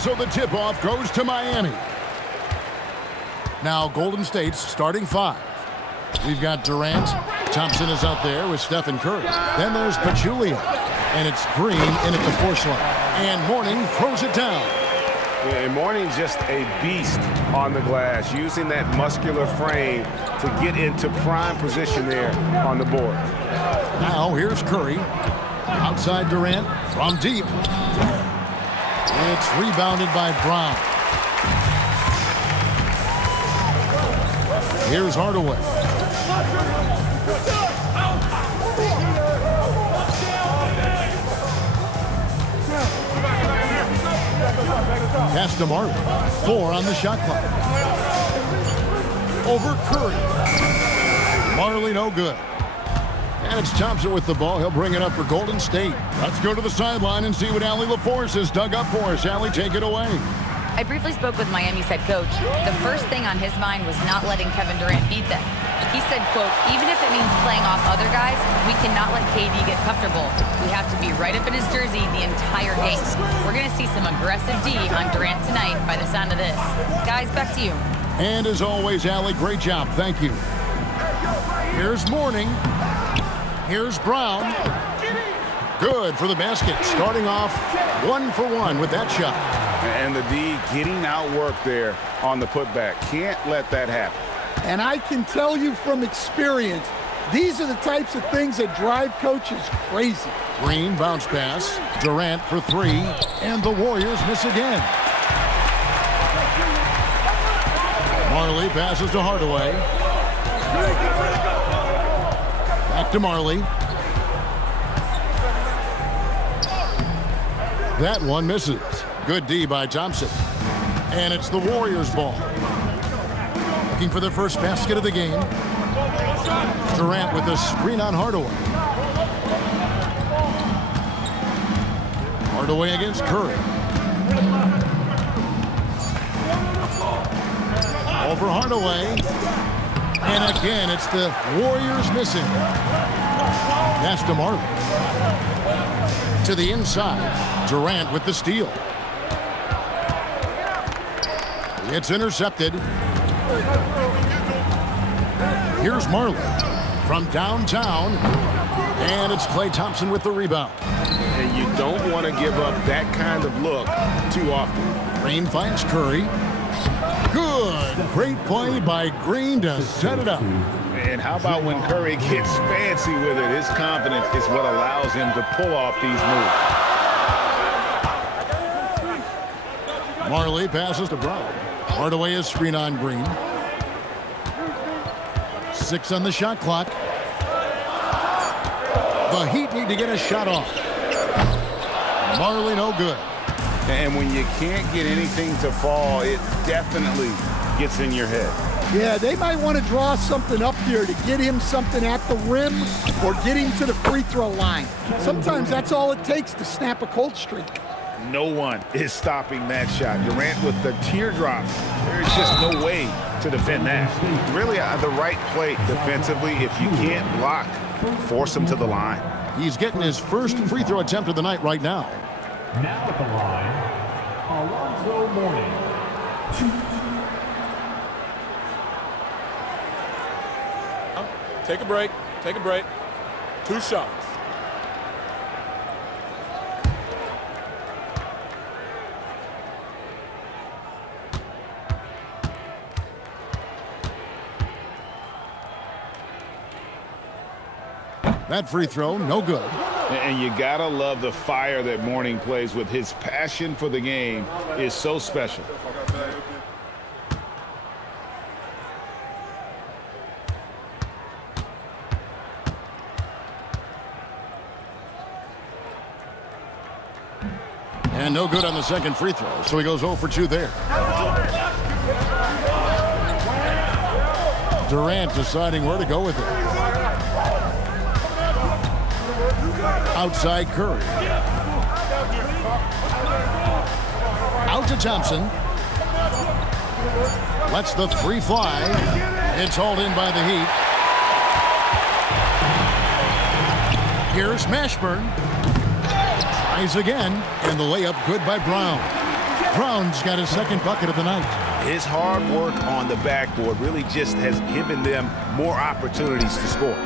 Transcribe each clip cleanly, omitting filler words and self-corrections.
And so the tip-off goes to Miami. Now Golden State's starting five. We've got Durant. Thompson is out there with Stephen Curry. Then there's Pachulia. And it's Green in at the force line. And Mourning throws it down. Yeah, and Mourning's just a beast on the glass, using that muscular frame to get into prime position there on the board. Now here's Curry. Outside Durant from deep. It's rebounded by Brown. Here's Hardaway. Pass to Marley. 4 on the shot clock. Over Curry. Marley no good. And it's Thompson with the ball. He'll bring it up for Golden State. Let's go to the sideline and see what Allie LaForce has dug up for us. Allie, take it away. I briefly spoke with Miami's head coach. The first thing on his mind was not letting Kevin Durant beat them. He said, quote, even if it means playing off other guys, we cannot let KD get comfortable. We have to be right up in his jersey the entire game. We're going to see some aggressive D on Durant tonight by the sound of this. Guys, back to you. And as always, Allie, great job. Thank you. Here's Mourning. Here's Brown. Good for the basket. Starting off 1 for 1 with that shot. And the D getting outworked there on the putback. Can't let that happen. And I can tell you from experience, these are the types of things that drive coaches crazy. Green bounce pass. Durant for 3. And the Warriors miss again. Marley passes to Hardaway. Back to Marley. That one misses. Good D by Thompson. And it's the Warriors' ball. Looking for their first basket of the game. Durant with the screen on Hardaway. Hardaway against Curry. Over Hardaway. And again, it's the Warriors missing. Pass to Marley. To the inside. Durant with the steal. It's intercepted. Here's Marley from downtown. And it's Klay Thompson with the rebound. And you don't want to give up that kind of look too often. Green finds Curry. Good. Great play by Green to set it up. And how about when Curry gets fancy with it? His confidence is what allows him to pull off these moves. Marley passes to Brown. Hardaway is screen on Green. 6 on the shot clock. The Heat need to get a shot off. Marley no good. And when you can't get anything to fall, it definitely gets in your head. Yeah, they might want to draw something up here to get him something at the rim or get him to the free throw line. Sometimes that's all it takes to snap a cold streak. No one is stopping that shot. Durant with the teardrop. There's just no way to defend that. Really the right play defensively. If you can't block, force him to the line. He's getting his first free throw attempt of the night right now. Now at the line, Alonzo Mourning. Take a break. Take a break. 2 shots. That free throw, no good. And you gotta love the fire that Mourning plays with. His passion for the game is so special. And no good on the second free throw, so he goes 0 for 2 there. Durant deciding where to go with it. Outside Curry. Out to Thompson. Lets the 3 fly. It's hauled in by the Heat. Here's Mashburn. Tries again, and the layup good by Brown. Brown's got his second bucket of the night. His hard work on the backboard really just has given them more opportunities to score.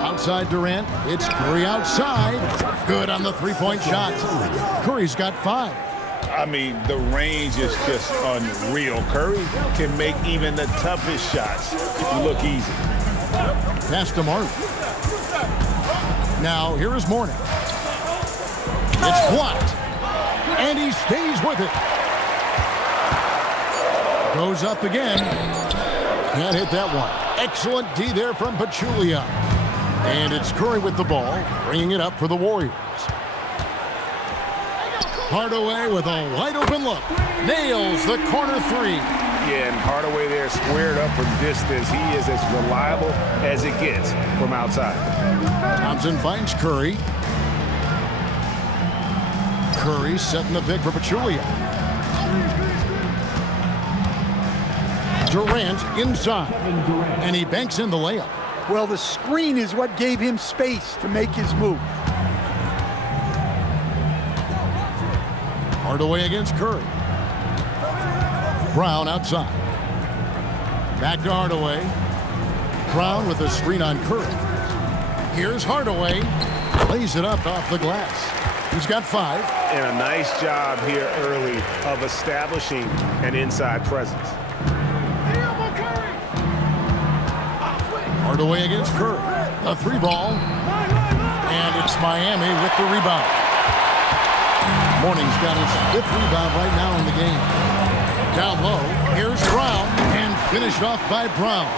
Outside Durant, it's Curry outside. Good on the three-point shot. Curry's got 5. I mean, the range is just unreal. Curry can make even the toughest shots look easy. Pass to Martin. Now, here is Mourning. It's blocked. And he stays with it. Goes up again. Can't hit that one. Excellent D there from Pachulia. And it's Curry with the ball, bringing it up for the Warriors. Hardaway with a wide-open look. Nails the corner 3. Yeah, and Hardaway there squared up from distance. He is as reliable as it gets from outside. Thompson finds Curry. Curry setting the pick for Pachulia. Durant inside. And he banks in the layup. Well, the screen is what gave him space to make his move. Hardaway against Curry. Brown outside. Back to Hardaway. Brown with a screen on Curry. Here's Hardaway. Lays it up off the glass. He's got 5. And a nice job here early of establishing an inside presence. Hardaway against Curry. A 3-ball. And it's Miami with the rebound. Mourning's got his 5th rebound right now in the game. Down low, here's Brown, and finished off by Brown.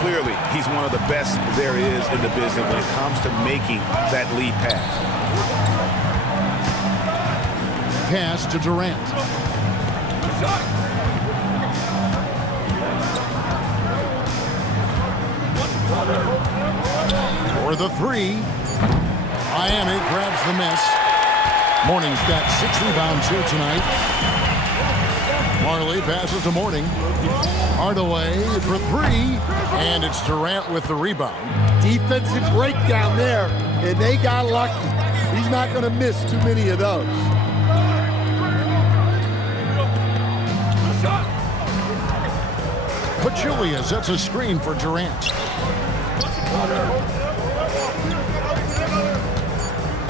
Clearly, he's one of the best there is in the business when it comes to making that lead pass. Pass to Durant. For the 3. Miami grabs the miss. Mourning's got 6 rebounds here tonight. Marley passes to Mourning. Hardaway for 3. And it's Durant with the rebound. Defensive breakdown there, and they got lucky. He's not going to miss too many of those. Pachulia sets a screen for Durant.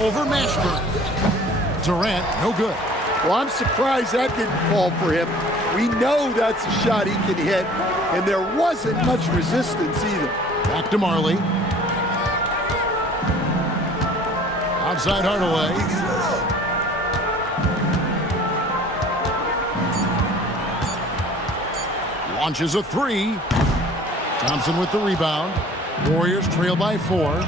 Over Mashburn. Durant, no good. Well, I'm surprised that didn't fall for him. We know that's a shot he can hit, and there wasn't much resistance either. Back to Marley. Outside Hardaway. Launches a 3. Thompson with the rebound. Warriors trail by 4.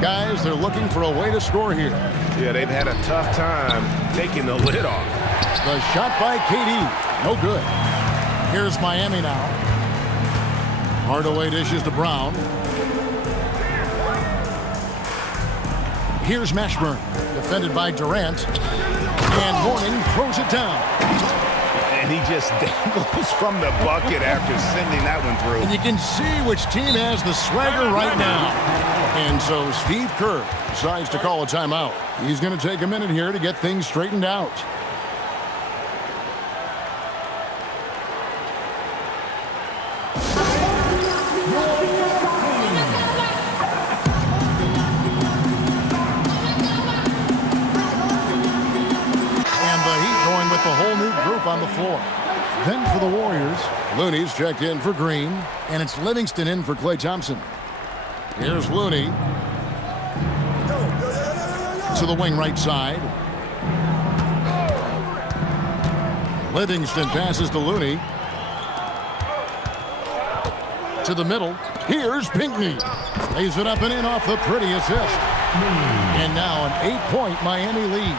Guys, they're looking for a way to score here. Yeah, they've had a tough time taking the lid off. The shot by KD. No good. Here's Miami now. Hardaway dishes to Brown. Here's Mashburn. Defended by Durant. And Mourning throws it down. And he just dangles from the bucket after sending that one through. And you can see which team has the swagger right now. And so Steve Kerr decides to call a timeout. He's going to take a minute here to get things straightened out. The whole new group on the floor. Then for the Warriors, Looney's checked in for Green, and it's Livingston in for Klay Thompson. Here's Looney to the wing right side. Livingston passes to Looney. To the middle. Here's Pinckney. Lays it up and in off the pretty assist. And now an 8-point Miami lead.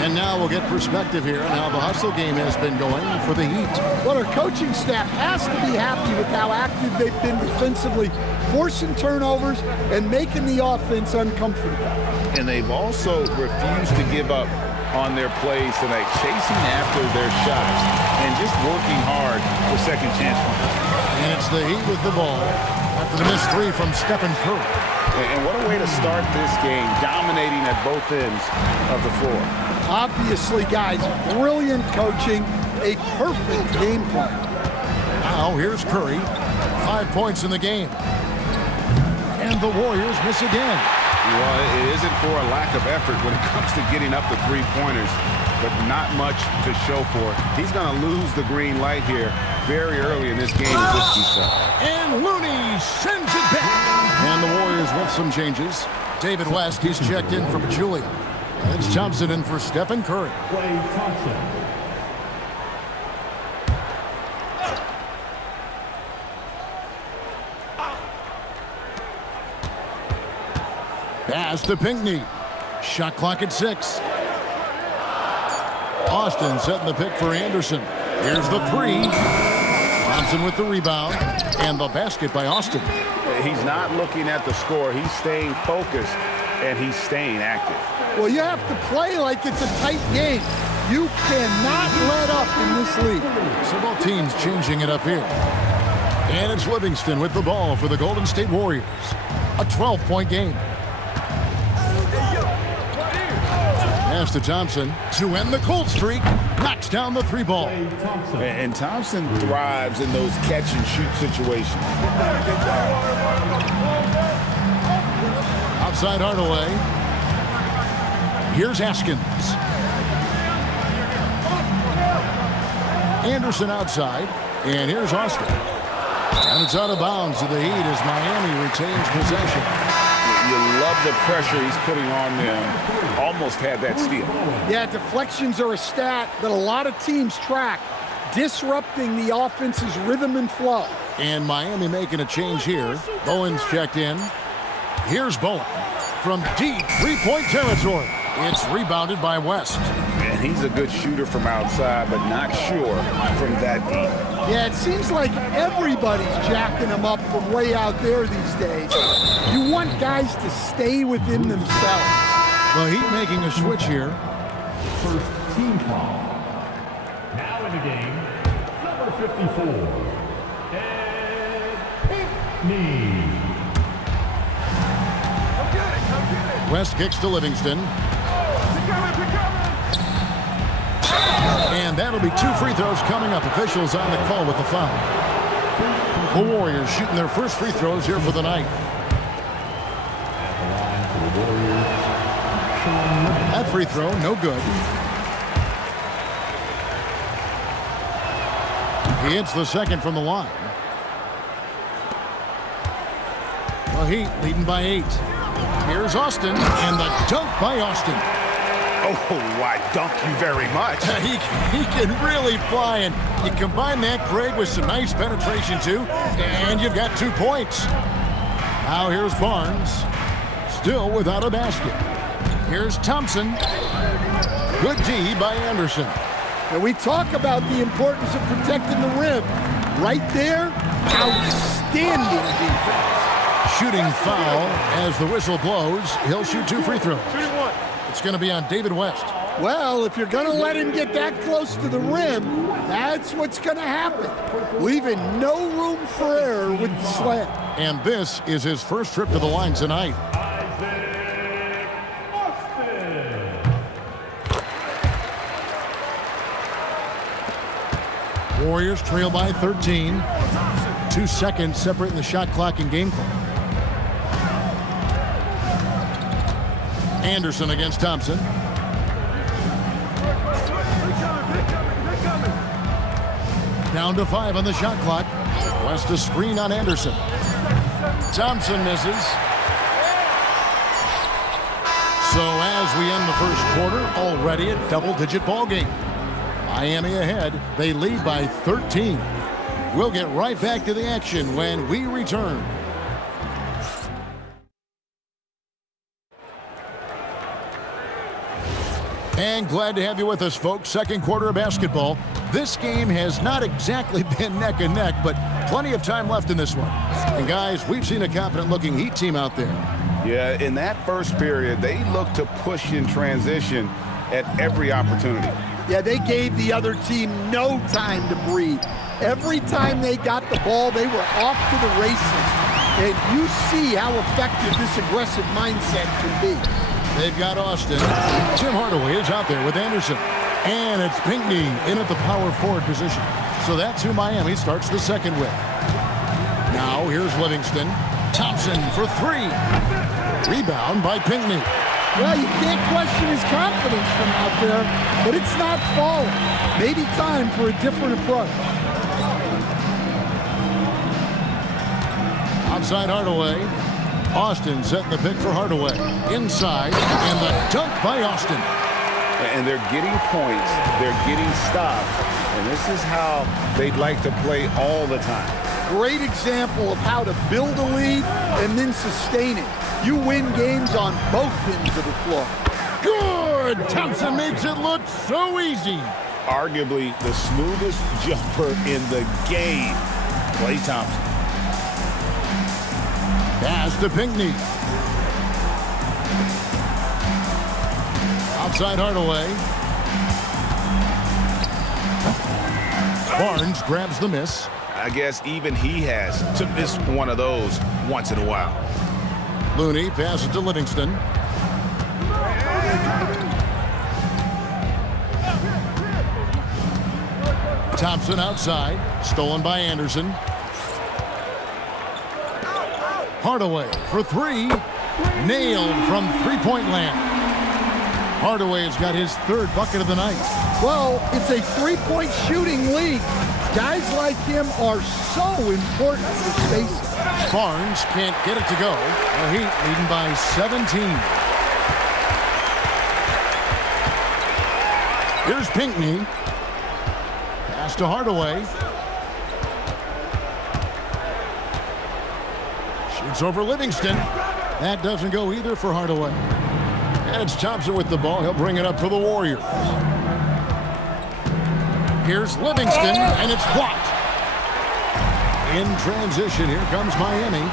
And now we'll get perspective here on how the hustle game has been going for the Heat. Well, our coaching staff has to be happy with how active they've been defensively, forcing turnovers and making the offense uncomfortable. And they've also refused to give up on their plays tonight, chasing after their shots and just working hard for second chance points. And it's the Heat with the ball after the missed 3 from Stephen Curry. And what a way to start this game, dominating at both ends of the floor. Obviously, guys, brilliant coaching, a perfect game plan. Now here's Curry. 5 points in the game. And the Warriors miss again. Well, it isn't for a lack of effort when it comes to getting up the three-pointers, but not much to show for it. He's going to lose the green light here very early in this game as this keeps up. And Looney sends it back. And the Warriors with some changes. David West, he's checked in for Pachulia. It's Thompson in for Stephen Curry. Klay Thompson. Pass to Pinckney. Shot clock at 6. Austin setting the pick for Anderson. Here's the 3. Thompson with the rebound. And the basket by Austin. He's not looking at the score. He's staying focused, and he's staying active. Well, you have to play like it's a tight game. You cannot let up in this league. So both teams changing it up here. And it's Livingston with the ball for the Golden State Warriors. A 12-point game. Pass to Thompson to end the cold streak. Knocks down the 3 ball. And Thompson thrives in those catch-and-shoot situations. Outside Hardaway. Here's Haskins. Anderson outside. And here's Austin. And it's out of bounds to the Heat as Miami retains possession. You love the pressure he's putting on them. Almost had that steal. Yeah, deflections are a stat that a lot of teams track, disrupting the offense's rhythm and flow. And Miami making a change here. Bowen's checked in. Here's Bowen from deep 3-point territory. It's rebounded by West. And he's a good shooter from outside, but not sure from that deep. Yeah, it seems like everybody's jacking them up from way out there these days. You want guys to stay within themselves. The Heat making a switch here. First team foul. Now in the game, number 54, Ed Pinckney. West kicks to Livingston. And that'll be 2 free throws coming up. Officials on the call with the foul. The Warriors shooting their first free throws here for the night. That free throw, no good. He hits the second from the line. The Heat leading by 8. Here's Austin, and the dunk by Austin. Oh, I dunk you very much. He can really fly, and you combine that, Greg, with some nice penetration, too, and you've got 2 points. Now here's Barnes, still without a basket. Here's Thompson. Good D by Anderson. And we talk about the importance of protecting the rim. Right there, outstanding defense. Shooting foul as the whistle blows. He'll shoot 2 free throws. It's going to be on David West. Well, if you're going to let him get that close to the rim, that's what's going to happen. Leaving no room for error with the slam. And this is his first trip to the line tonight. Warriors trail by 13. 2 seconds separating the shot clock and game clock. Anderson against Thompson. Down to 5 on the shot clock. West a screen on Anderson. Thompson misses. So as we end the first quarter, already a double-digit ball game. Miami ahead. They lead by 13. We'll get right back to the action when we return. And glad to have you with us, folks. Second quarter of basketball. This game has not exactly been neck and neck, but plenty of time left in this one. And guys, we've seen a confident-looking Heat team out there. Yeah, in that first period, they looked to push in transition at every opportunity. Yeah, they gave the other team no time to breathe. Every time they got the ball, they were off to the races. And you see how effective this aggressive mindset can be. They've got Austin. Tim Hardaway is out there with Anderson. And it's Pinckney in at the power forward position. So that's who Miami starts the second with. Now here's Livingston. Thompson for three. Rebound by Pinckney. Well, you can't question his confidence from out there, but it's not falling. Maybe time for a different approach. Outside Hardaway. Austin setting the pick for Hardaway. Inside, and the dunk by Austin. And they're getting points. They're getting stops. And this is how they'd like to play all the time. Great example of how to build a lead and then sustain it. You win games on both ends of the floor. Good! Thompson makes it look so easy. Arguably the smoothest jumper in the game. Klay Thompson. Pass to Pinckney. Outside Hardaway. Barnes grabs the miss. I guess even he has to miss one of those once in a while. Looney passes to Livingston. Thompson outside. Stolen by Anderson. Hardaway for three. Nailed from three-point land. Hardaway has got his third bucket of the night. Well, it's a three-point shooting league. Guys like him are so important for spacing. Barnes can't get it to go. The Heat leading by 17. Here's Pinckney. Pass to Hardaway. Shoots over Livingston. That doesn't go either for Hardaway. And it's Thompson with the ball. He'll bring it up for the Warriors. Here's Livingston, and it's blocked. In transition, here comes Miami.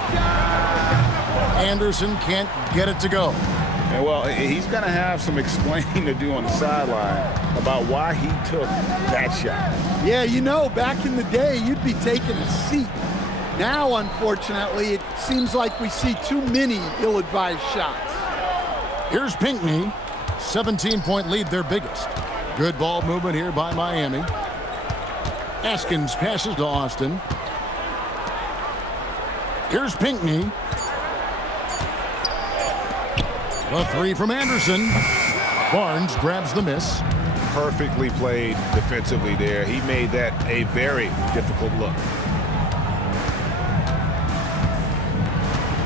Anderson can't get it to go. And well, he's going to have some explaining to do on the sideline about why he took that shot. Yeah, you know, back in the day, you'd be taking a seat. Now, unfortunately, it seems like we see too many ill-advised shots. Here's Pinckney. 17-point lead, their biggest. Good ball movement here by Miami. Askins passes to Austin. Here's Pinckney. The three from Anderson. Barnes grabs the miss. Perfectly played defensively there. He made that a very difficult look.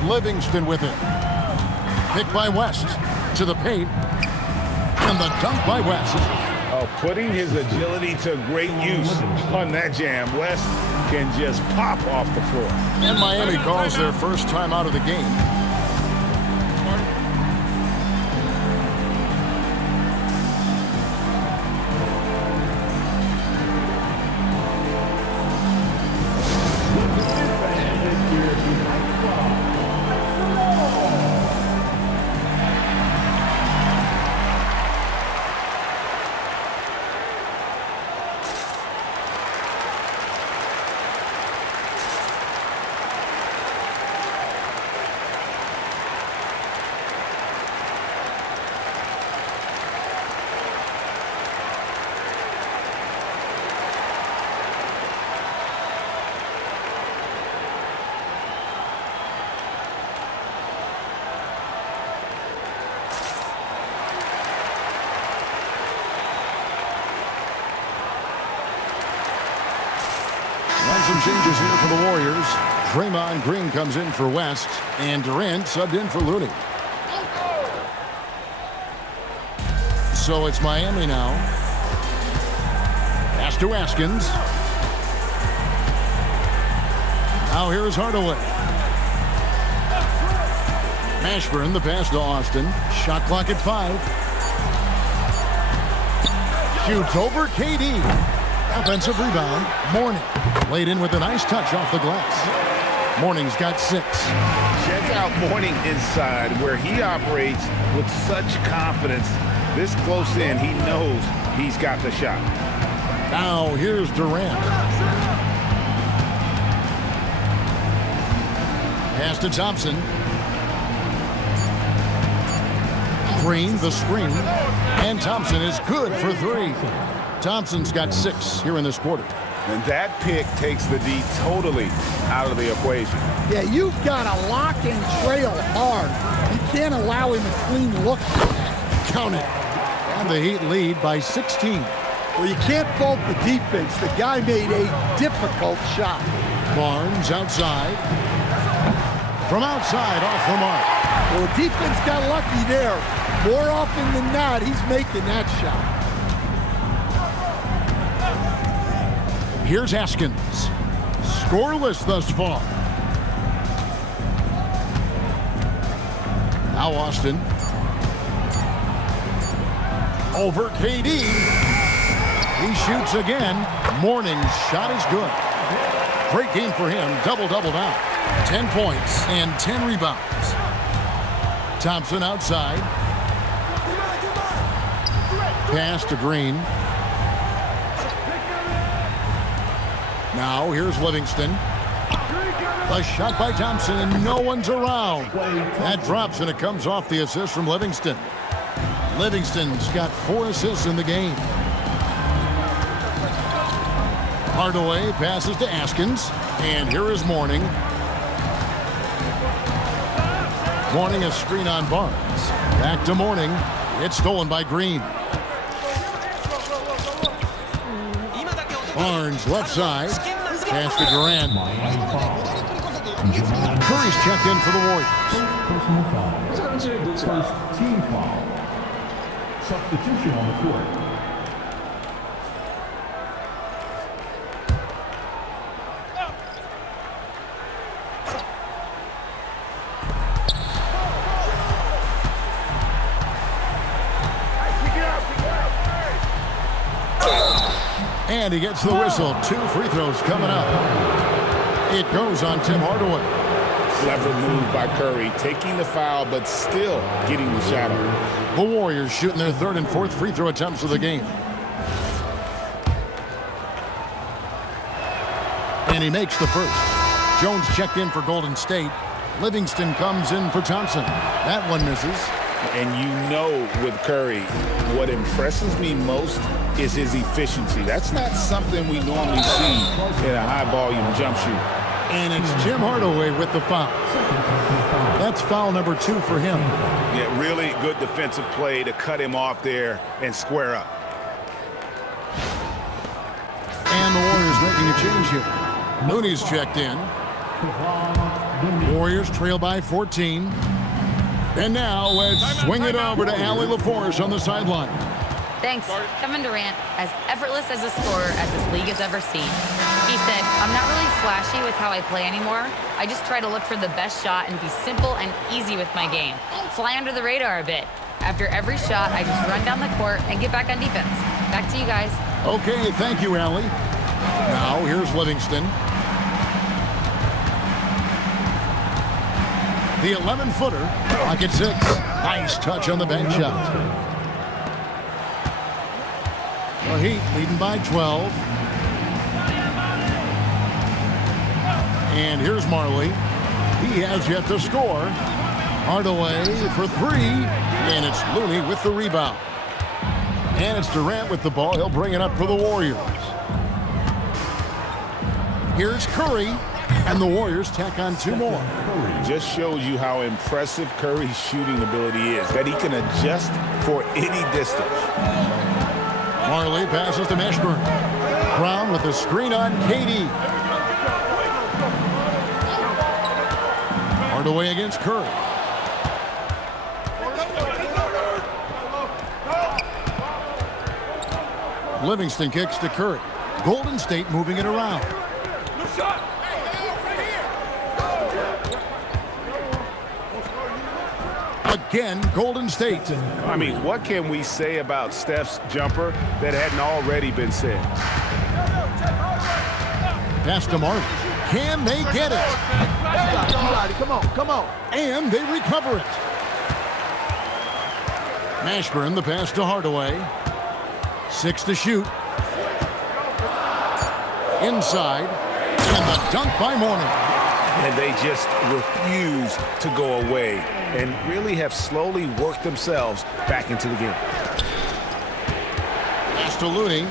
Livingston with it. Pick by West. To the paint. And the dunk by West. Putting his agility to great use on that jam. West can just pop off the floor. And Miami calls their first time out of the game. Some changes here for the Warriors. Draymond Green comes in for West, and Durant subbed in for Looney. So it's Miami now. Pass to Askins. Now here is Hardaway. Mashburn, the pass to Austin. Shot clock at 5. Shoots over KD. Offensive rebound. Mourning. Laid in with a nice touch off the glass. Mourning's got 6. Check out Mourning inside, where he operates with such confidence. This close in, he knows he's got the shot. Now here's Durant. Pass to Thompson. Green, the screen. And Thompson is good for 3. Thompson's got 6 here in this quarter. And that pick takes the D totally out of the equation. Yeah, you've got to lock and trail hard. You can't allow him a clean look. Count it. And the Heat lead by 16. Well, you can't fault the defense. The guy made a difficult shot. Barnes outside. From outside, off the mark. Well, the defense got lucky there. More often than not, he's making that shot. Here's Haskins. Scoreless thus far. Now Austin. Over KD. He shoots again. Mourning's shot is good. Great game for him. Double-double now. 10 points and 10 rebounds. Thompson outside. Pass to Green. Now here's Livingston. A shot by Thompson and no one's around. That drops and it comes off the assist from Livingston. Livingston's got 4 assists in the game. Hardaway passes to Askins. And here is Mourning. Mourning a screen on Barnes. Back to Mourning. It's stolen by Green. Barnes left side. Pass to Durant. Curry's checked in for the Warriors. First team foul. Substitution on the court. And he gets the whistle. 2 free throws coming up. It goes on Tim Hardaway. Clever move by Curry, taking the foul, but still getting the shot up. The Warriors shooting their 3rd and 4th free throw attempts of the game. And he makes the first. Jones checked in for Golden State. Livingston comes in for Thompson. That one misses. And you know with Curry, what impresses me most is his efficiency. That's not something we normally see in a high-volume jump shoot. And it's Jim Hardaway with the foul. That's foul number 2 for him. Yeah, really good defensive play to cut him off there and square up. And the Warriors making a change here. Looney's checked in. Warriors trail by 14. And now let's swing it over to Allie LaForce on the sideline. Thanks. Kevin Durant, as effortless as a scorer as this league has ever seen. He said, I'm not really flashy with how I play anymore. I just try to look for the best shot and be simple and easy with my game. Fly under the radar a bit. After every shot, I just run down the court and get back on defense. Back to you guys. Okay, thank you, Allie. Now here's Livingston. The 11-footer, pocket 6. Nice touch on the bank shot. The Heat leading by 12. And here's Marley. He has yet to score. Hardaway for 3. And it's Looney with the rebound. And it's Durant with the ball. He'll bring it up for the Warriors. Here's Curry. And the Warriors tack on 2 more. Just shows you how impressive Curry's shooting ability is, that he can adjust for any distance. Marley passes to Mashburn. Brown with the screen on KD. Hardaway against Curry. Livingston kicks to Curry. Golden State moving it around. Again, Golden State. I mean, what can we say about Steph's jumper that hadn't already been said? Pass to Marley. Can they get it? Come on. And they recover it. Mashburn, the pass to Hardaway. 6 to shoot. Inside. And the dunk by Mourning. and they just refuse to go away and really have slowly worked themselves back into the game. Pass to Looney.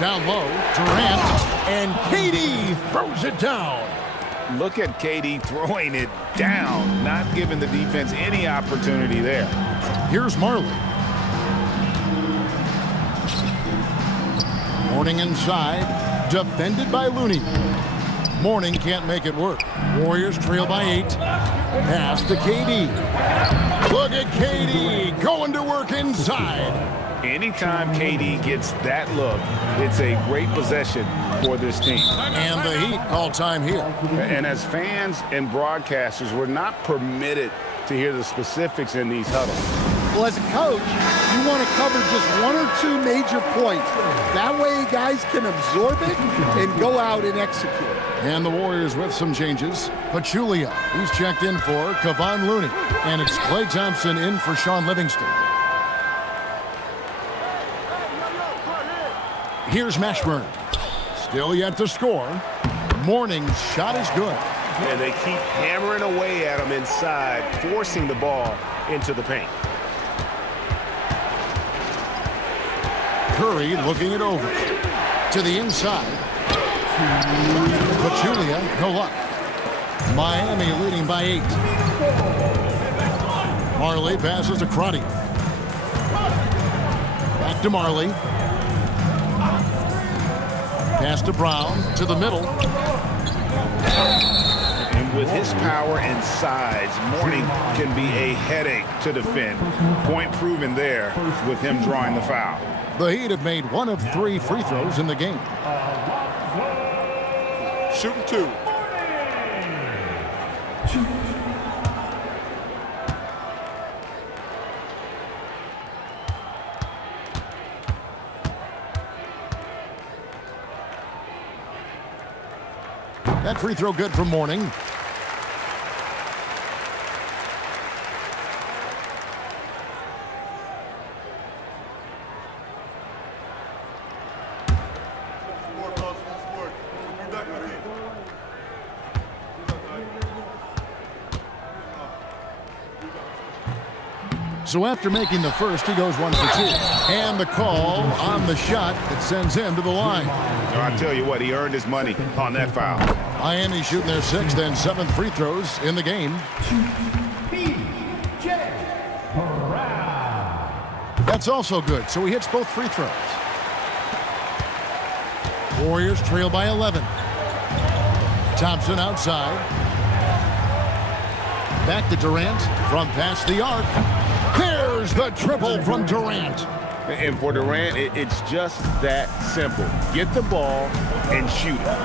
Down low, Durant, and KD throws it down. Look at KD throwing it down, not giving the defense any opportunity there. Here's Marley. Mourning inside, defended by Looney. Mourning can't make it work. Warriors trail by 8. Pass to KD. Look at KD going to work inside. Anytime KD gets that look, it's a great possession for this team. And the Heat call time here. And as fans and broadcasters, we're not permitted to hear the specifics in these huddles. Well, as a coach, you want to cover just 1 or 2 major points. That way guys can absorb it and go out and execute. And the Warriors with some changes. Pachulia, he's checked in for Kevon Looney. And it's Klay Thompson in for Shaun Livingston. Here's Mashburn. Still yet to score. Mourning's shot is good. And they keep hammering away at him inside, forcing the ball into the paint. Curry looking it over. To the inside. Pachulia, no luck. Miami leading by 8. Marley passes to Crotty. Back to Marley. Pass to Brown, to the middle. And with his power and size, Mourning can be a headache to defend. Point proven there with him drawing the foul. The Heat have made 1 of 3 free throws in the game. Shooting 2. That free throw good for Mourning. So after making the first, he goes 1 for 2. And the call on the shot that sends him to the line. I tell you what, he earned his money on that foul. Miami shooting their 6th and 7th free throws in the game. That's also good, so he hits both free throws. Warriors trail by 11. Thompson outside. Back to Durant from past the arc. There's the triple from Durant. And for Durant, it's just that simple. Get the ball and shoot it.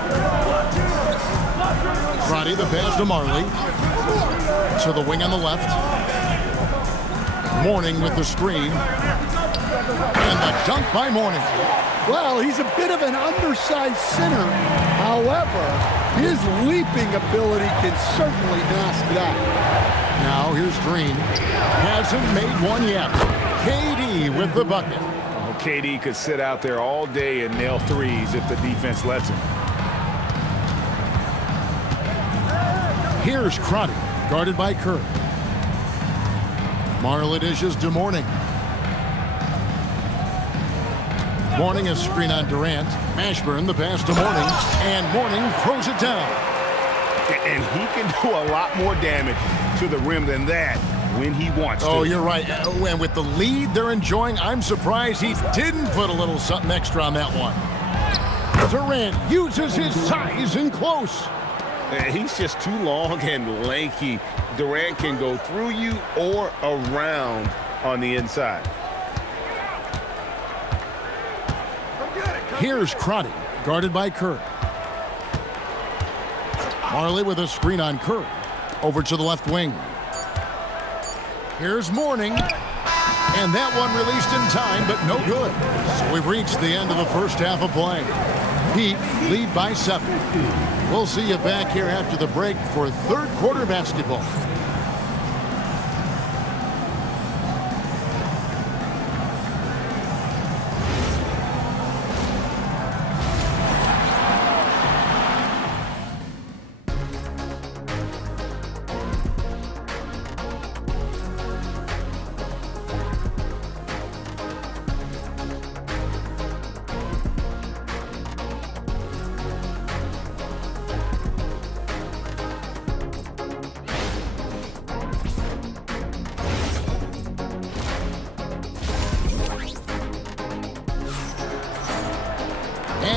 Friday, the pass to Marley. To the wing on the left. Mourning with the screen. And the dunk by Mourning. Well, he's a bit of an undersized center. However, his leaping ability can certainly mask that. Now here's Green. Hasn't made one yet. KD with the bucket. Well, KD could sit out there all day and nail threes if the defense lets him. Here's Crotty, guarded by Kerr. Marley dishes to Mourning. Mourning a screen on Durant. Mashburn the pass to Mourning. And Mourning throws it down. And he can do a lot more damage to the rim than that when he wants to. Oh, you're right. And with the lead they're enjoying, I'm surprised he didn't put a little something extra on that one. Durant uses his size in close. He's just too long and lanky. Durant can go through you or around on the inside. Here's Crotty, guarded by Curry. Marley with a screen on Curry. Over to the left wing. Here's Mourning. And that one released in time, but no good. So we've reached the end of the first half of play. Heat lead by 7. We'll see you back here after the break for third quarter basketball.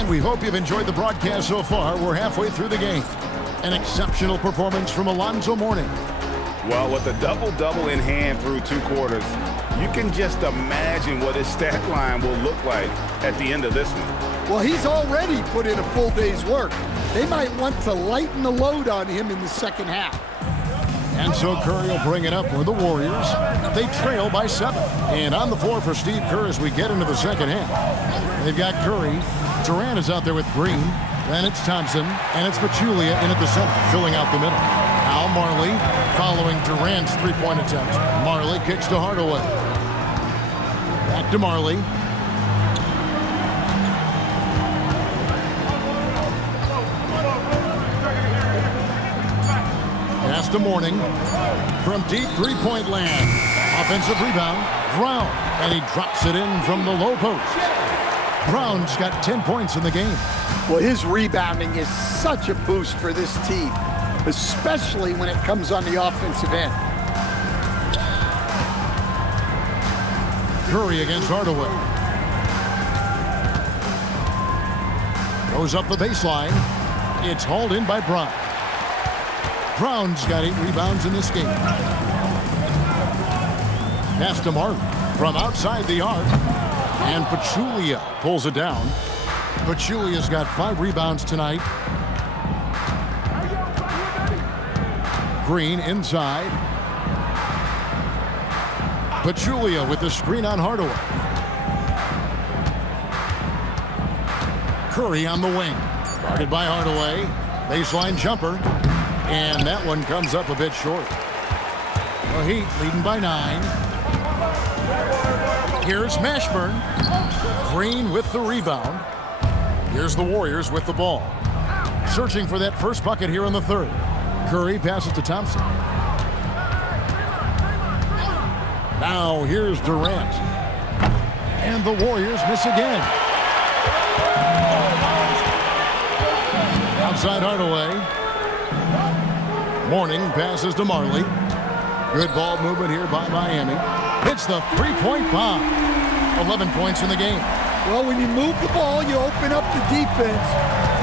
And we hope you've enjoyed the broadcast so far. We're halfway through the game. An exceptional performance from Alonzo Mourning. Well, with a double-double in hand through 2 quarters, you can just imagine what his stat line will look like at the end of this one. Well, he's already put in a full day's work. They might want to lighten the load on him in the second half. And so Curry will bring it up for the Warriors. They trail by 7. And on the floor for Steve Kerr as we get into the second half. They've got Curry. Durant is out there with Green. Then it's Thompson. And it's Pachulia in at the center, filling out the middle. Now Marley following Durant's three-point attempt. Marley kicks to Hardaway. Back to Marley. Pass to Mourning from deep three-point land. Offensive rebound, Brown, and he drops it in from the low post. Brown's got 10 points in the game. Well, his rebounding is such a boost for this team, especially when it comes on the offensive end. Curry against Hardaway. Goes up the baseline. It's hauled in by Brown. Brown's got 8 rebounds in this game. Pass to Marley from outside the arc. And Pachulia pulls it down. Pachulia's got 5 rebounds tonight. Green inside. Pachulia with the screen on Hardaway. Curry on the wing. Guarded by Hardaway. Baseline jumper. And that one comes up a bit short. The Heat leading by 9. Here's Mashburn. Green with the rebound. Here's the Warriors with the ball. Searching for that first bucket here in the third. Curry passes to Thompson. Now here's Durant. And the Warriors miss again. Outside Hardaway. Mourning passes to Marley. Good ball movement here by Miami. Hits the three-point bomb. 11 points in the game. Well, when you move the ball, you open up the defense.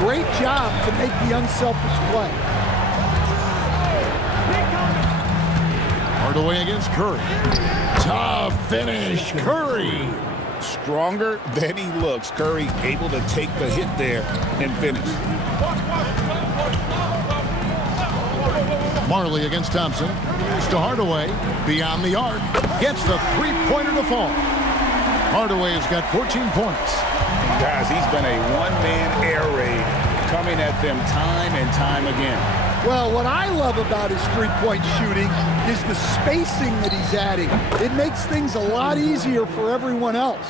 Great job to make the unselfish play. Hardaway against Curry. Tough finish. Curry. Stronger than he looks. Curry able to take the hit there and finish. Marley against Thompson. Pass to Hardaway. Beyond the arc. Gets the three-pointer to fall. Hardaway's got 14 points. Guys, he's been a one-man air raid coming at them time and time again. Well, what I love about his three-point shooting is the spacing that he's adding. It makes things a lot easier for everyone else.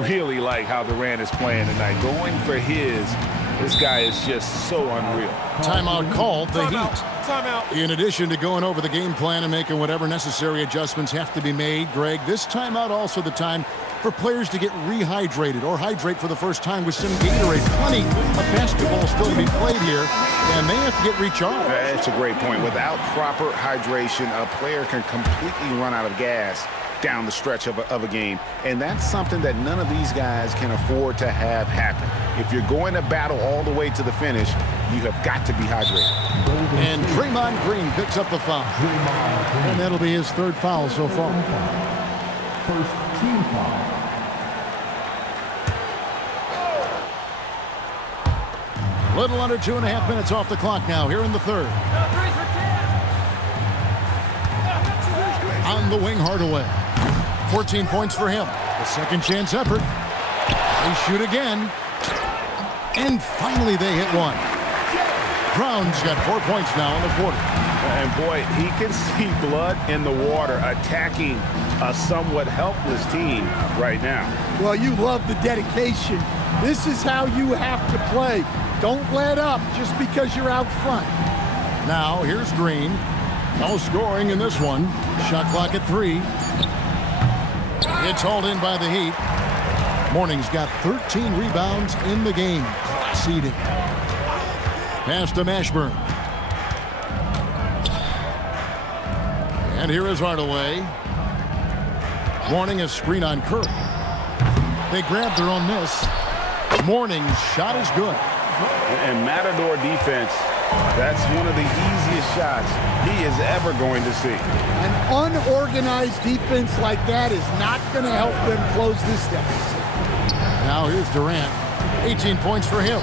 Really like how Durant is playing tonight. Going for his. This guy is just so unreal. Timeout called the Heat. Timeout. In addition to going over the game plan and making whatever necessary adjustments have to be made, Greg, this timeout also the time for players to get rehydrated or hydrate for the first time with some Gatorade. Plenty of basketball still to be played here, and they have to get recharged. That's a great point. Without proper hydration, a player can completely run out of gas down the stretch of a game. And that's something that none of these guys can afford to have happen. If you're going to battle all the way to the finish, you have got to be hydrated. And Draymond Green picks up the foul. And that'll be his 3rd foul so far. First team foul. A little under 2.5 minutes off the clock now here in the 3rd. On the wing, Hardaway. 14 points for him. The second chance effort. They shoot again. And finally they hit one. Brown's got 4 points now in the quarter. And boy, he can see blood in the water attacking a somewhat helpless team right now. Well, you love the dedication. This is how you have to play. Don't let up just because you're out front. Now here's Green. No scoring in this one. Shot clock at 3. It's hauled in by the Heat. Mourning's got 13 rebounds in the game. Class eating. Pass to Mashburn. And here is Hardaway. Mourning a screen on Curry. They grab their own miss. Morning's shot is good. And Matador defense, that's one of the easiest shots he is ever going to see. An unorganized defense like that is not going to help them close this deficit. Now here's Durant. 18 points for him.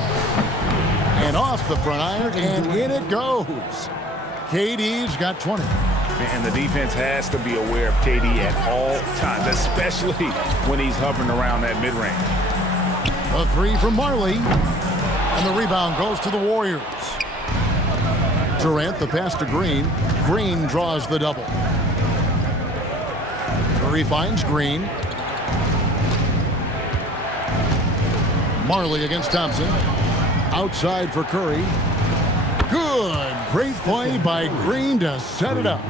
And off the front iron, and in it goes. KD's got 20. And the defense has to be aware of KD at all times, especially when he's hovering around that mid-range. A three from Marley. And the rebound goes to the Warriors. Durant, the pass to Green. Green draws the double. Curry finds Green. Marley against Thompson. Outside for Curry. Good. Great play by Green to set it up.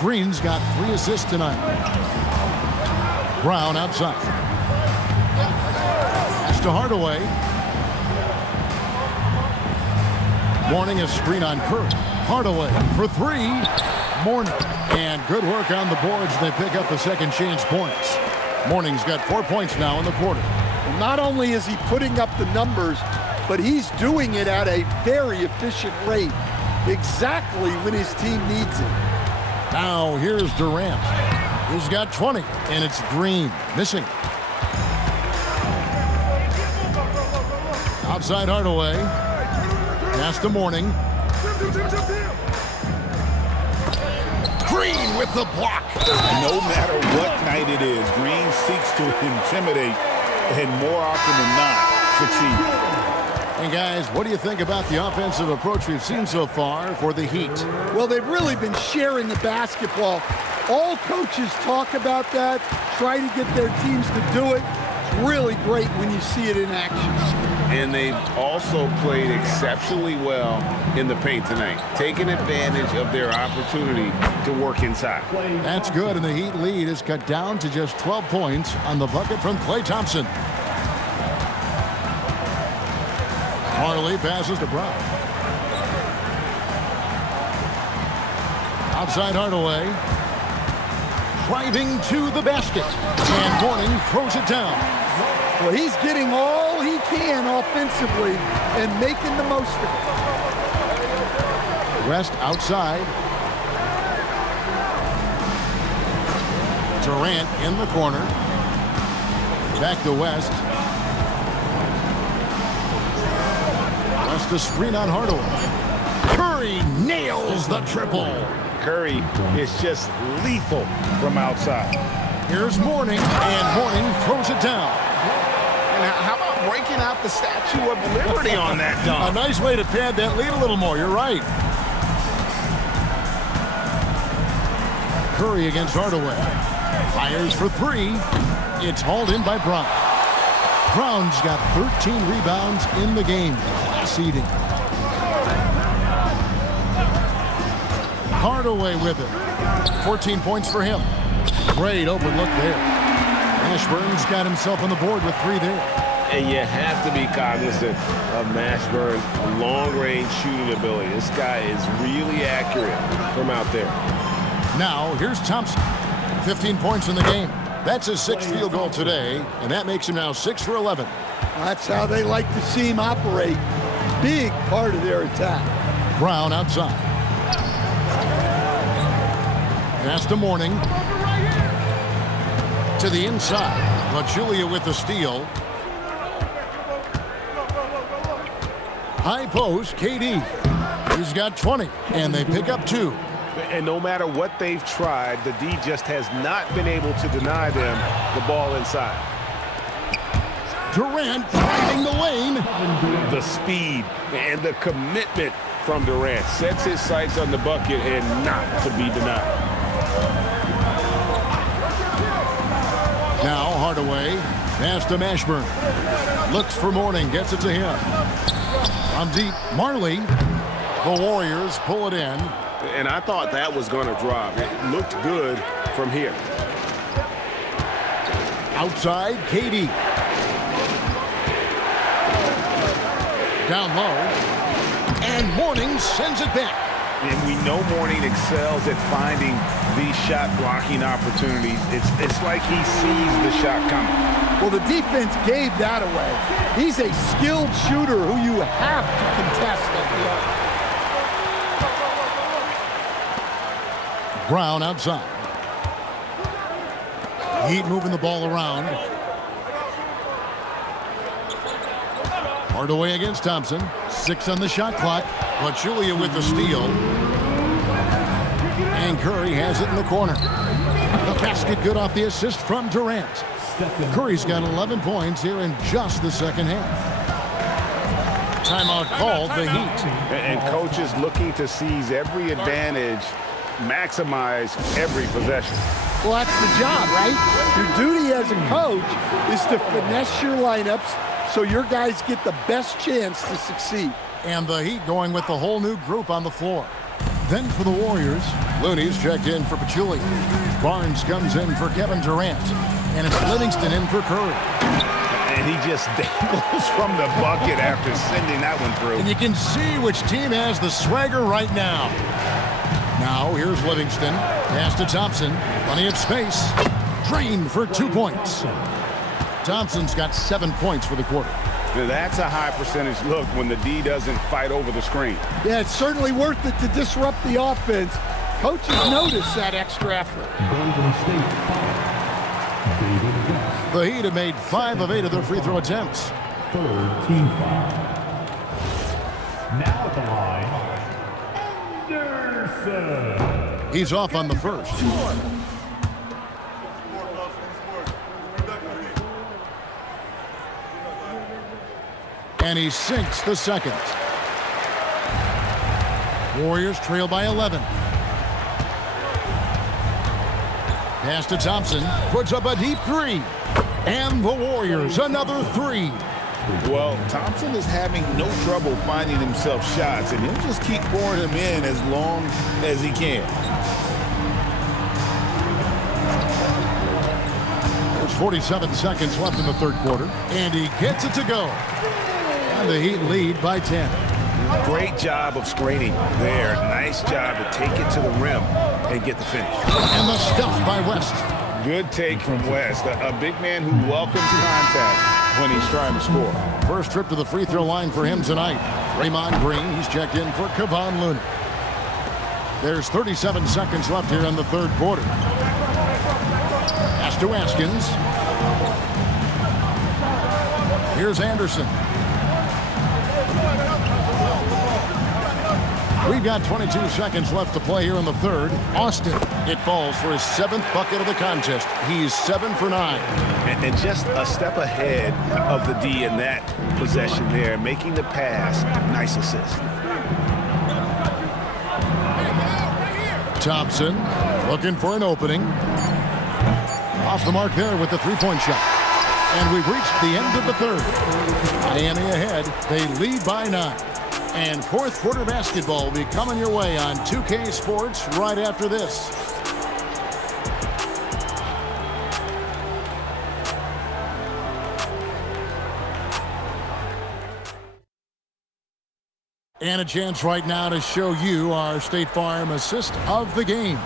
Green's got 3 assists tonight. Brown outside. Pass to Hardaway. Morning a screen on Curry. Hardaway for 3. Morning. And good work on the boards. They pick up the second chance points. Morning's got 4 points now in the quarter. Well, not only is he putting up the numbers, but he's doing it at a very efficient rate, exactly when his team needs it. Now here's Durant. He's got 20, and it's Green missing. Outside Hardaway. Pass to Morning. Green with the block. No matter what night it is, Green seeks to intimidate and more often than not succeed. And guys, what do you think about the offensive approach we've seen so far for the Heat? Well, they've really been sharing the basketball. All coaches talk about that, try to get their teams to do it. It's really great when you see it in action. And they've also played exceptionally well in the paint tonight, taking advantage of their opportunity to work inside. That's good, and the Heat lead is cut down to just 12 points on the bucket from Klay Thompson. Marley passes to Brown. Outside Hardaway. Driving to the basket. And Morning throws it down. Well, he's getting all he can offensively and making the most of it. West outside. Durant in the corner. Back to West. West a screen on Hardaway. Curry nails the triple. Curry is just lethal from outside. Here's Morning, and Morning throws it down. And how about breaking out the Statue of Liberty on that A dunk? nice way to pad that lead a little more. You're right. Curry against Hardaway. Fires for 3. It's hauled in by Brown. Brown's got 13 rebounds in the game. Class eating. Hardaway with it. 14 points for him. Great overlook there. Mashburn's got himself on the board with 3 there. And you have to be cognizant of Mashburn's long-range shooting ability. This guy is really accurate from out there. Now, here's Thompson. 15 points in the game. That's his 6th field goal today, and that makes him now 6 for 11. That's how they like to see him operate. Big part of their attack. Brown outside. Pass to Morning. To the inside. Pachulia with the steal. High post, KD. He's got 20, and they pick up 2. And no matter what they've tried, the D just has not been able to deny them the ball inside. Durant driving the lane. The speed and the commitment from Durant sets his sights on the bucket and not to be denied. Now Hardaway. Pass to Mashburn. Looks for Morning. Gets it to him. From deep, Marley. The Warriors pull it in. And I thought that was going to drop. It looked good from here. Outside, KD. Down low. And Morning sends it back. And we know Mourning excels at finding these shot blocking opportunities. It's like he sees the shot coming. Well, the defense gave that away. He's a skilled shooter who you have to contest at the arc. Brown outside. Heat moving the ball around. Hardaway against Thompson. 6 on the shot clock. Pachulia with the steal. And Curry has it in the corner. The basket good off the assist from Durant. Curry's got 11 points here in just the second half. Timeout called, the Heat. And coaches looking to seize every advantage, maximize every possession. Well, that's the job, right? Your duty as a coach is to finesse your lineups so your guys get the best chance to succeed. And the Heat going with the whole new group on the floor. Then for the Warriors, Looney's checked in for Pachulia. Barnes comes in for Kevin Durant. And it's Livingston in for Curry. And he just dangles from the bucket after sending that one through. And you can see which team has the swagger right now. Now here's Livingston. Pass to Thompson. Plenty of space. Drained for 2 points. Thompson's got 7 points for the quarter. Now that's a high percentage look when the D doesn't fight over the screen. Yeah, it's certainly worth it to disrupt the offense. Coaches notice that extra effort. Golden State foul. David West. The Heat have made 5 of 8 of their free throw attempts. Third team foul. Now at the line, Anderson. He's off on the first. And he sinks the second. Warriors trail by 11. Pass to Thompson. Puts up a deep 3. And the Warriors another 3. Well, Thompson is having no trouble finding himself shots, and he'll just keep pouring them in as long as he can. There's 47 seconds left in the third quarter. And he gets it to go. And the Heat lead by 10. Great job of screening there. Nice job to take it to the rim and get the finish. And the stuff by West. Good take from West. A big man who welcomes contact when he's trying to score. First trip to the free throw line for him tonight. Draymond Green, he's checked in for Kevon Looney. There's 37 seconds left here in the third quarter. Pass to Askins. Here's Anderson. We've got 22 seconds left to play here in the third. Austin, it falls for his 7th bucket of the contest. He's 7 for 9. And just a step ahead of the D in that possession there, making the pass. Nice assist. Thompson looking for an opening. Off the mark there with the three-point shot. And we've reached the end of the third. Miami ahead. They lead by 9. And fourth quarter basketball will be coming your way on 2K Sports right after this. And a chance right now to show you our State Farm assist of the game.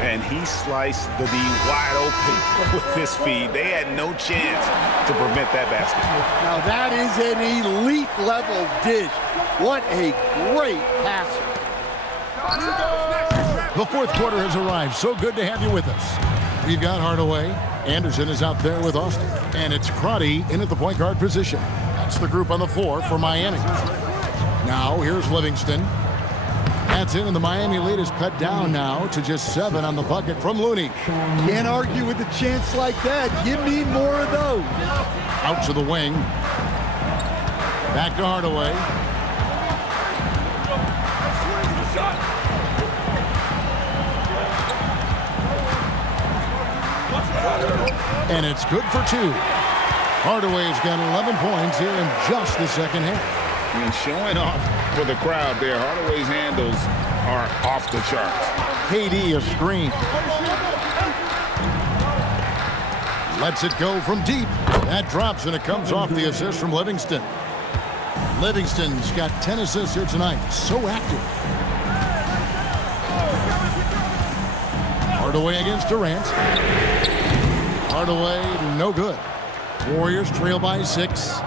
And he sliced the D wide open with his feed. They had no chance to prevent that basket. Now that is an elite level dish. What a great passer. The fourth quarter has arrived. So good to have you with us. We've got Hardaway. Anderson is out there with Austin. And it's Crotty in at the point guard position. That's the group on the floor for Miami. Now here's Livingston. That's in, and the Miami lead is cut down now to just 7 on the bucket from Looney. Can't argue with a chance like that. Give me more of those. Out to the wing. Back to Hardaway. And it's good for 2. Hardaway's got 11 points here in just the second half. And showing off for the crowd there. Hardaway's handles are off the charts. KD a screen. Lets it go from deep. That drops, and it comes off the assist from Livingston. Livingston's got 10 assists here tonight. So active. Hardaway against Durant. Hardaway, no good. Warriors trail by 6.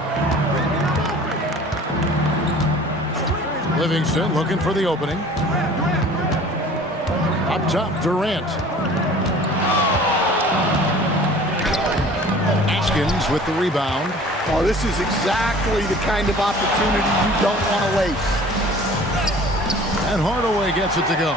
Livingston looking for the opening. Up top, Durant. Askins with the rebound. Oh, this is exactly the kind of opportunity you don't want to waste. And Hardaway gets it to go.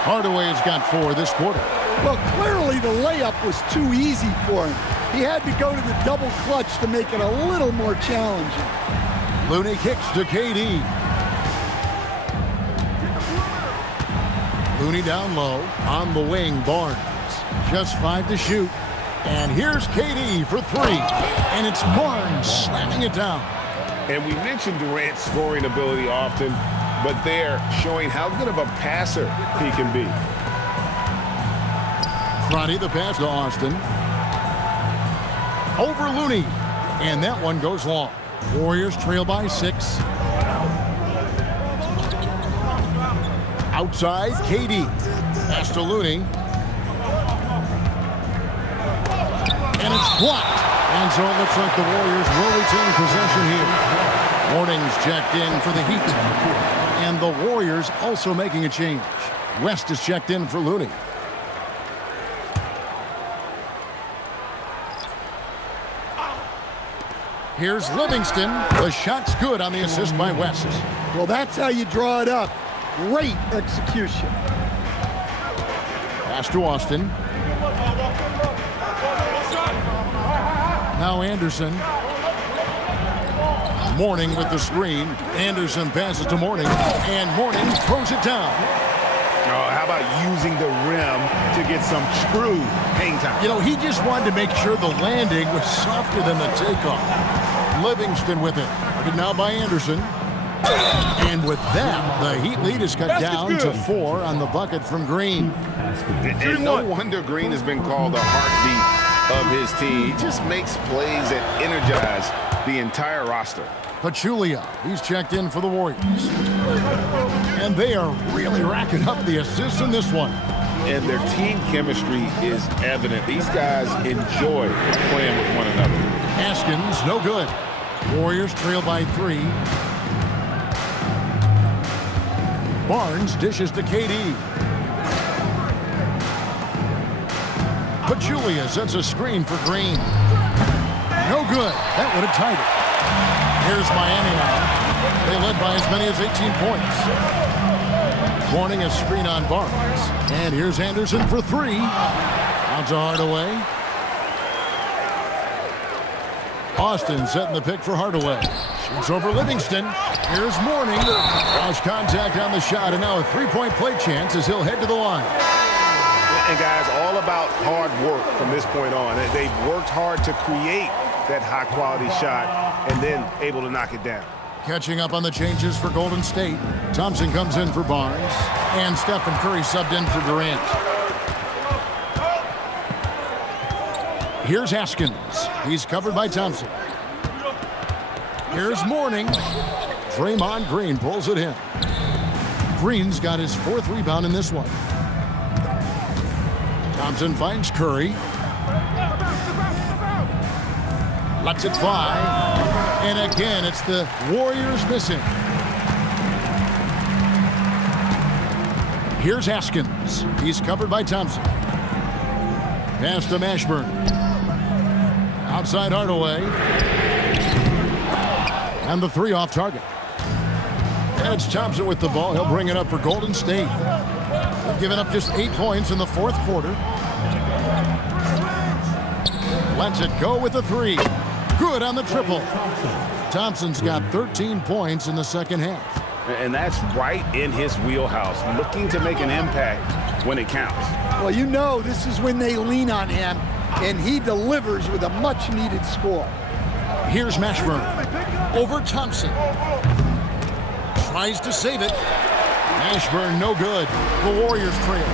Hardaway's got 4 this quarter. Well, clearly the layup was too easy for him. He had to go to the double clutch to make it a little more challenging. Looney kicks to KD. Looney down low. On the wing, Barnes. Just 5 to shoot. And here's KD for 3. And it's Barnes slamming it down. And we mentioned Durant's scoring ability often, but they're showing how good of a passer he can be. Friday, the pass to Austin. Over Looney. And that one goes long. Warriors trail by 6. Outside, KD. Pass to Looney. And it's blocked. And so it looks like the Warriors will retain possession here. Warnings checked in for the Heat. And the Warriors also making a change. West is checked in for Looney. Here's Livingston. The shot's good on the assist by West. Well, that's how you draw it up. Great execution. Pass to Austin. Now Anderson. Mourning with the screen. Anderson passes to Mourning. And Mourning throws it down. Oh, how about using the rim to get some true hang time? You know, he just wanted to make sure the landing was softer than the takeoff. Livingston with it. Guarded now by Anderson. And with that, the Heat lead is cut down to 4 on the bucket from Green. And no wonder Green has been called the heartbeat of his team. He just makes plays that energize the entire roster. Pachulia, he's checked in for the Warriors. And they are really racking up the assists in this one. And their team chemistry is evident. These guys enjoy playing with one another. Askins, no good. Warriors trail by 3. Barnes dishes to KD. Pachulia sets a screen for Green. No good. That would have tied it. Here's Miami now. They led by as many as 18 points. Warning a screen on Barnes. And here's Anderson for 3. Out to Hardaway. Austin setting the pick for Hardaway. Shoots over Livingston. Here's Mourning. Lost contact on the shot, and now a 3-point play chance as he'll head to the line. And guys, all about hard work from this point on. They've worked hard to create that high-quality shot and then able to knock it down. Catching up on the changes for Golden State. Thompson comes in for Barnes. And Stephen Curry subbed in for Durant. Here's Askins. He's covered by Thompson. Here's Mourning. Draymond Green pulls it in. Green's got his 4th rebound in this one. Thompson finds Curry. Lets it fly. And again, it's the Warriors missing. Here's Askins. He's covered by Thompson. Pass to Mashburn. Outside Hardaway. And the 3 off target. And it's Thompson with the ball. He'll bring it up for Golden State. They've given up just 8 points in the 4th quarter. Lets it go with the 3. Good on the triple. Thompson's got 13 points in the second half. And that's right in his wheelhouse, looking to make an impact when it counts. Well, you know this is when they lean on him, and he delivers with a much-needed score. Here's Mashburn. Over Thompson. Tries to save it. Mashburn, no good. The Warriors trail.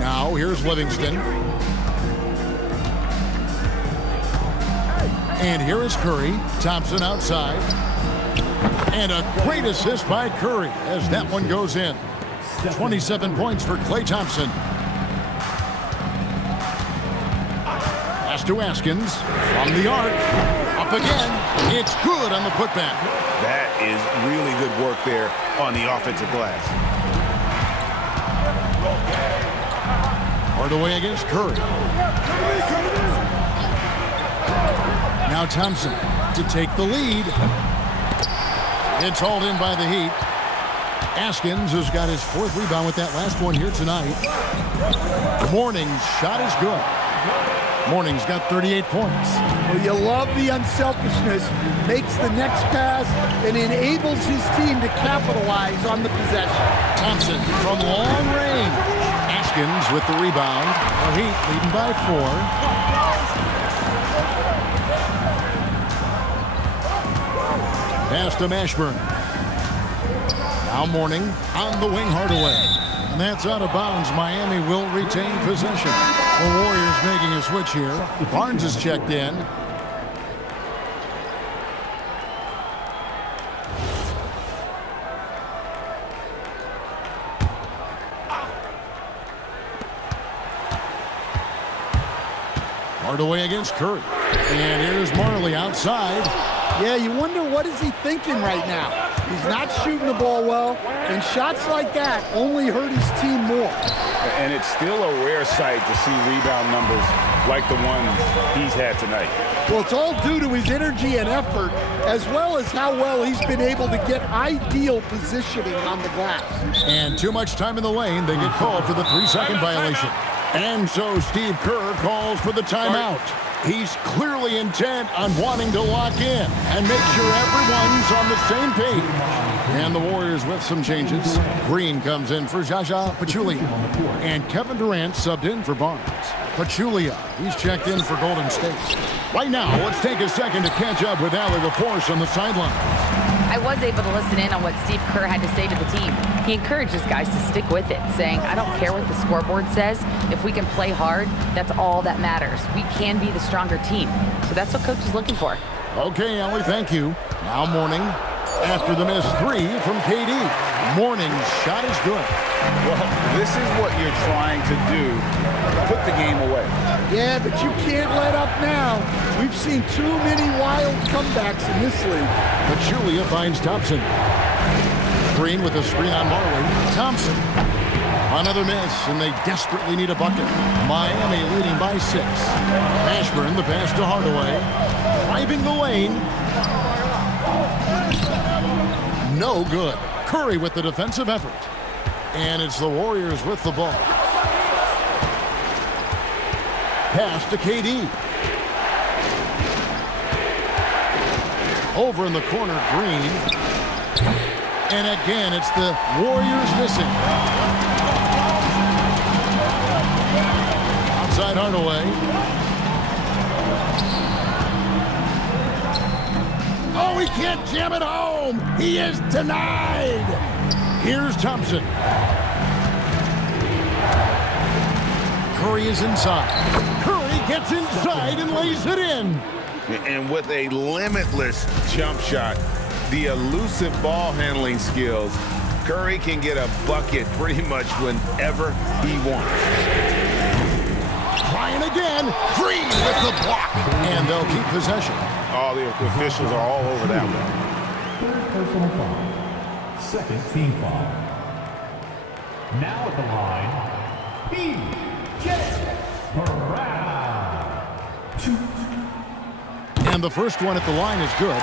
Now, here's Livingston. And here is Curry. Thompson outside. And a great assist by Curry as that one goes in. 27 points for Klay Thompson. Pass to Askins from the arc. Up again. It's good on the putback. That is really good work there on the offensive glass. Hardaway against Curry. Now Thompson to take the lead. It's hauled in by the Heat. Askins has got his 4th rebound with that last one here tonight. Morning's shot is good. Morning's got 38 points. Well, you love the unselfishness. Makes the next pass and enables his team to capitalize on the possession. Thompson from long range. Askins with the rebound. The Heat leading by 4. Pass to Mashburn. Now Morning on the wing, Hardaway. And that's out of bounds. Miami will retain possession. The Warriors making a switch here. Barnes is checked in. Hardaway against Curry. And here's Marley outside. Yeah, you wonder what is he thinking right now. He's not shooting the ball well, and shots like that only hurt his team more. And it's still a rare sight to see rebound numbers like the ones he's had tonight. Well, it's all due to his energy and effort, as well as how well he's been able to get ideal positioning on the glass. And too much time in the lane, they get called for the 3-second violation. And so Steve Kerr calls for the timeout. He's clearly intent on wanting to lock in and make sure everyone's on the same page. And the Warriors with some changes. Green comes in for Zaza Pachulia. And Kevin Durant subbed in for Barnes. Pachulia, he's checked in for Golden State. Right now, let's take a second to catch up with Allie LaForce on the sideline. I was able to listen in on what Steve Kerr had to say to the team. He encourages guys to stick with it, saying, I don't care what the scoreboard says. If we can play hard, that's all that matters. We can be the stronger team. So that's what Coach is looking for. Okay, Allie, thank you. Now Morning after the missed 3 from KD. Morning's shot is good. Well, this is what you're trying to do. Put the game away. Yeah, but you can't let up now. We've seen too many wild comebacks in this league. Pachulia finds Thompson. Green with a screen on Marley. Thompson. Another miss, and they desperately need a bucket. Miami leading by 6. Mashburn, the pass to Hardaway. Driving the lane. No good. Curry with the defensive effort. And it's the Warriors with the ball. Pass to KD. Over in the corner, Green. And again, it's the Warriors missing. Outside Hardaway. Oh, he can't jam it home. He is denied. Here's Thompson. Curry is inside. Curry gets inside and lays it in. And with a limitless jump shot, the elusive ball handling skills, Curry can get a bucket pretty much whenever he wants. Trying again. Green with the block. And they'll keep possession. All the officials are all over that one. Third personal foul. Second team foul. Now at the line, P.J. Brown. And the first one at the line is good.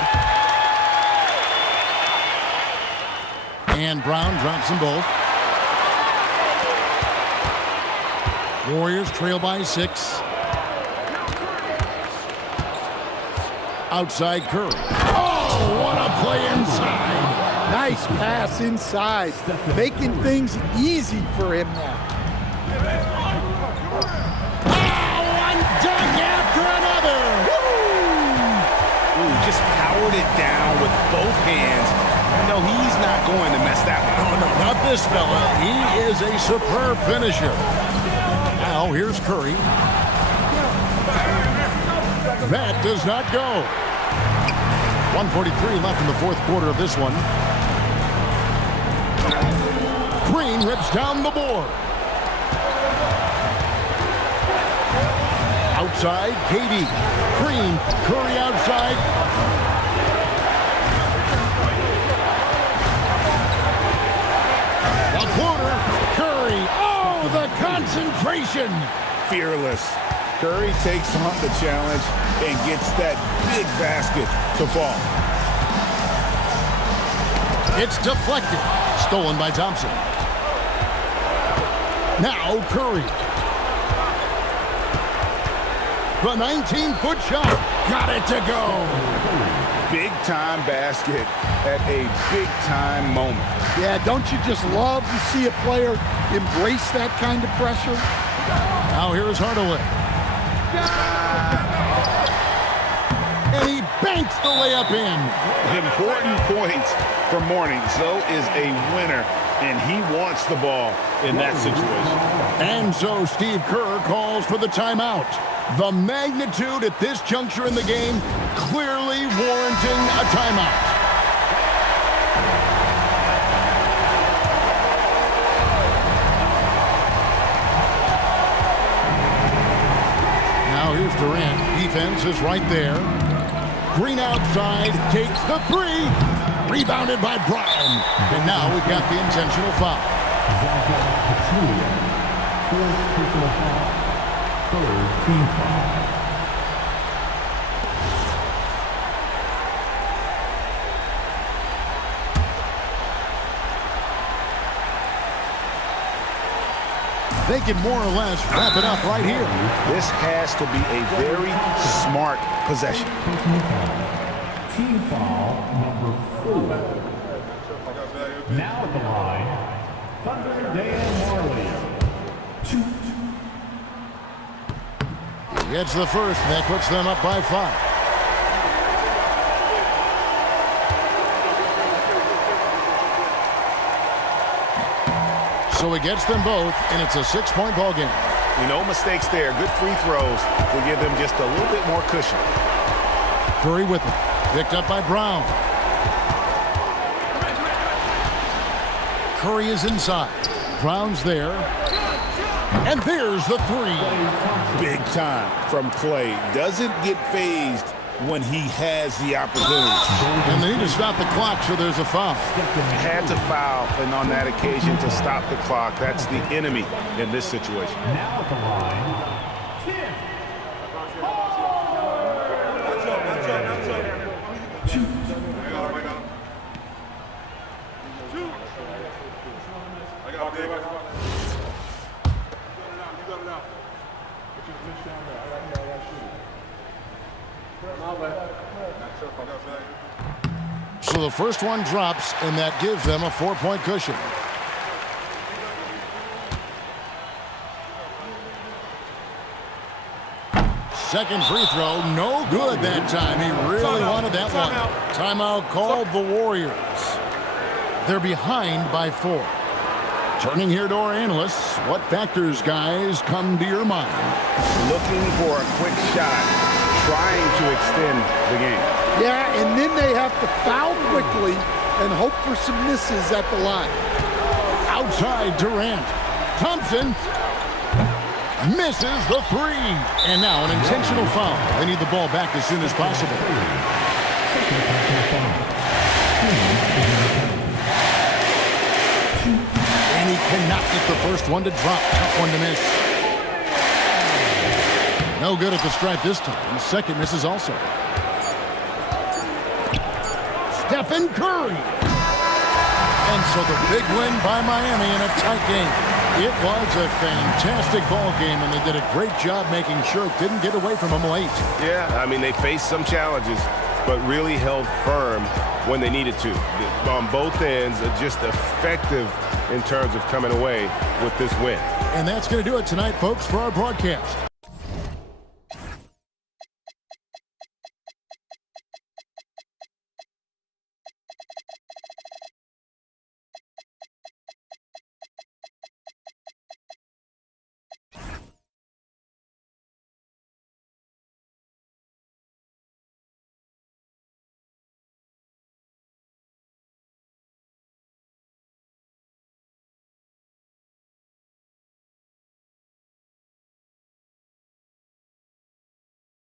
And Brown drops them both. Warriors trail by 6. Outside Curry. Oh, what a play inside. Nice pass inside, making things easy for him now. Oh, one dunk after another. Ooh, just powered it down with both hands. No, he's not going to mess that one. Oh, no, not this fella. He is a superb finisher. Now, here's Curry. That does not go. 1:43 left in the fourth quarter of this one. Green rips down the board. Outside, KD. Green, Curry outside. The floater, Curry. Oh, the concentration. Fearless. Curry takes on the challenge and gets that big basket to fall. It's deflected. Stolen by Thompson. Now Curry. The 19-foot shot. Got it to go. Big-time basket at a big-time moment. Yeah, don't you just love to see a player embrace that kind of pressure? Now here's Hardaway. And he banks the layup in. Important points for Mourning. Zoe is a winner, and he wants the ball in that situation. And so Steve Kerr calls for the timeout. The magnitude at this juncture in the game clearly warranting a timeout. Now here's Durant. Defense is right there. Green outside, takes the three. Rebounded by Brown. And now we've got the intentional foul. Zaza Pachulia. Fourth personal foul. Third team foul. They can more or less wrap it up right here. This has to be a very smart possession. Personal foul. Team foul number 4. Now at the line, Thunder Dan Marley. 2. Gets the first, and that puts them up by 5. So he gets them both, and it's a 6-point ball game. No mistakes there. Good free throws to give them just a little bit more cushion. Curry with him. Picked up by Brown. Curry is inside. Brown's there. And there's the three. Big time from Clay. Doesn't get phased when he has the opportunity. And they need to stop the clock, so there's a foul. Had to foul, and on that occasion to stop the clock. That's the enemy in this situation. Now at the line, 10. 2. So the first one drops, and that gives them a 4-point cushion. Second free throw, no good that time. He really wanted that one. Timeout called the Warriors. They're behind by 4. Turning here to our analysts, what factors, guys, come to your mind? Looking for a quick shot, trying to extend the game. Yeah, and then they have to foul quickly and hope for some misses at the line. Outside Durant. Thompson misses the three. And now an intentional foul. They need the ball back as soon as possible. And he cannot get the first one to drop. Tough one to miss. No good at the stripe this time. Second misses also. Stephen Curry. And so the big win by Miami in a tight game. It was a fantastic ball game, and they did a great job making sure it didn't get away from them late. Yeah, I mean, they faced some challenges, but really held firm when they needed to. On both ends, just effective in terms of coming away with this win. And that's going to do it tonight, folks, for our broadcast.